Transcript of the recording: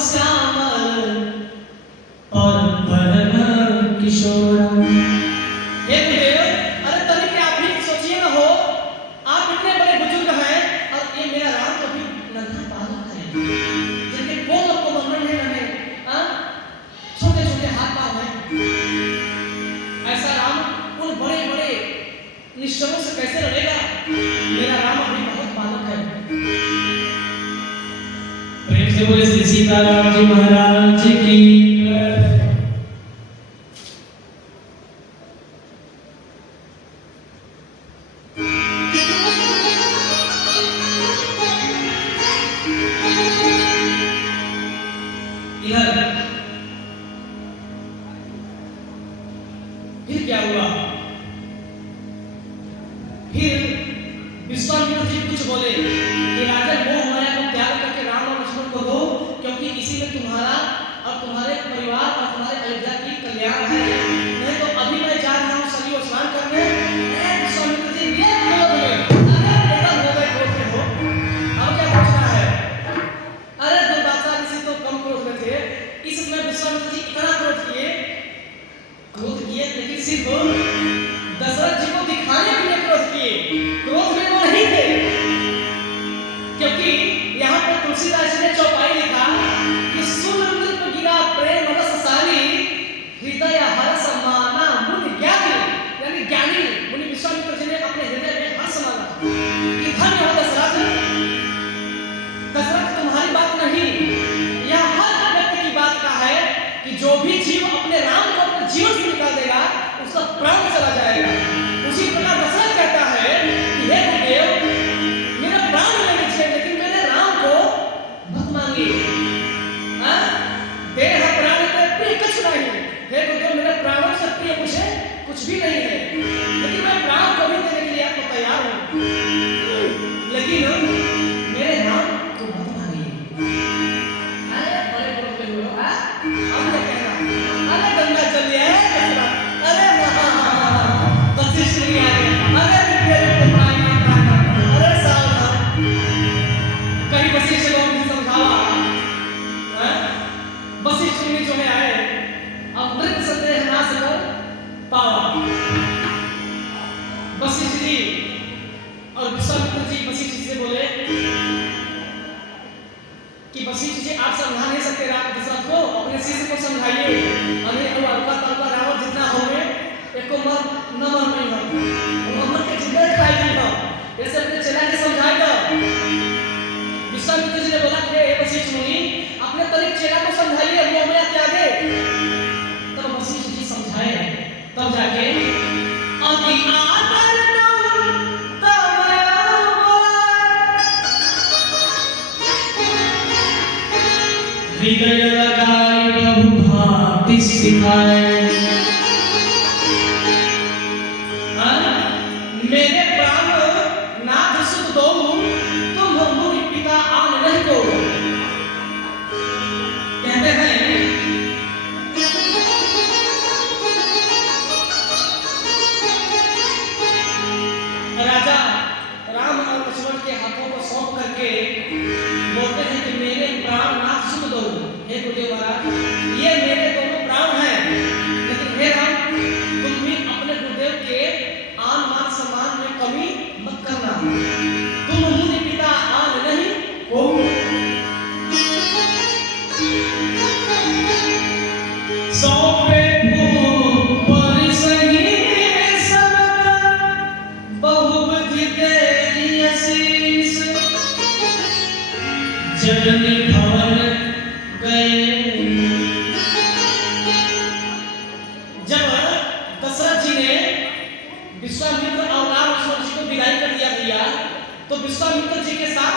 श्यामल और परम किशोरम। हे गुरुदेव, अरे तनिक आप भी सोचिए ना हो, आप इतने बड़े बुजुर्ग हैं और ये मेरा राम तो भी नन्हा बालक है, जिनके कोमल कोमल नन्हे नन्हे छोटे छोटे हाथ पांव हैं। ऐसा राम उन बड़े बड़े निश्चलों से कैसे लड़ेगा? मेरा राम अभी बहुत बालक है। प्रेम से बोले श्री सीताराम जी महाराज की। फिर क्या हुआ? फिर विश्वामित्र जी कुछ बोले कि राजन मोह माया को त्याग करके राम और लक्ष्मण को दो, क्योंकि इसी में तुम्हारा और तुम्हारे परिवार और तुम्हारे अयोध्या की कल्याण है। नहीं तो अभी मैं जा रहा हूँ सरयू स्नान करने। विश्वामित्र जी ये क्रोध में, अरे बेटा हो गए क्रोध में हो, अब क्या पूछना है? अरे दुर्वासा ऋषि तो कम क्रोध में थे, इसमें विश्वामित्र जी इतना क्रोध किए लेकिन सिर्फ दशरथ जी को दिखाने के लिए क्रोध किए, क्रोध में वो नहीं थे। क्योंकि यहाँ पर तुलसीदास ने चौपाई लिखा कि सुन नृप गिरा प्रेम रस साली हृदय हर्ष माना मुनि ज्ञानी, यानी ज्ञानी मुनि विश्वामित्र जी ने अपने हृदय में हर्ष माना कि धन्य हो दशरथ। दशरथ तुम्हारी बात नहीं, यह हर व्यक्ति की बात का है कि जो भी जीव अपने राम को अपने जीवन से निकाल देगा उसका प्राण चला जाएगा। उसी प्रकार दशरथ कहता है कि हे गुरुदेव, मेरा प्राण ले लीजिए लेकिन मेरे राम को मत मांगिए। देह प्राण ते प्रिय कुछ नहीं। हे गुरुदेव, मेरे प्राणों से प्रिय मुझे कुछ भी नहीं है, लेकिन मैं प्राण को भी देने के लिए आपको तैयार हूँ, लेकिन मेरे राम को मत मांगिए। अरे बड़े बड़े हुए हो, हम क्या कहना? अरे गंगा चल लिया है, अरे वशिष्ठ नहीं आ गए, अरे सावधान, कहीं वशिष्ठ लोग भी समझावा। वशिष्ठ मुनि जो है आए, अब मृत संदेह नाश कर पावा। वशिष्ठ जी और विश्वामित्र जी वशिष्ठ जी से बोले कि वशिष्ठ जी आप समझा नहीं सकते दशरथ को, अपने शिष्य को समझाइए। अरे वो अल्पा तल्पा रावण जितना हो गए, एक को मर न मर नहीं हो, वो मर के जिंदा खाएगी ना, ऐसे अपने चला के समझाएगा। विश्वामित्र जी ने बोला कि हे वशिष्ठ मुनि, अपने तनिक चेला को समझाइए, वो हमें त्यागे। तब वशिष्ठ जी समझाए, तब जाके अति आदर हृदय लगाई प्रभु भांति सिखाए। मेरे प्राण नाथ सुत दो, तुम मुनि पिता आन नहीं को। कहते हैं राजा राम और लक्ष्मण के हाथों को सौंप करके बोलते हैं कि मेरे प्राण नाथ सुत दो। हे गुरुदेव महाराज, ये मेरे दोनों प्राण हैं, लेकिन हे राम, तुम भी अपने गुरुदेव के आन मान सम्मान में कमी मत करना। तुम मुनि पिता आन नहीं हो। सौंपे पर सही सनक बहुविधि तेरी आशीष, जननी भवन गए। जब दशरथ जी ने विश्वामित्र और राम लक्ष्मण जी को विदाई कर दिया भैया, तो विश्वामित्र जी के साथ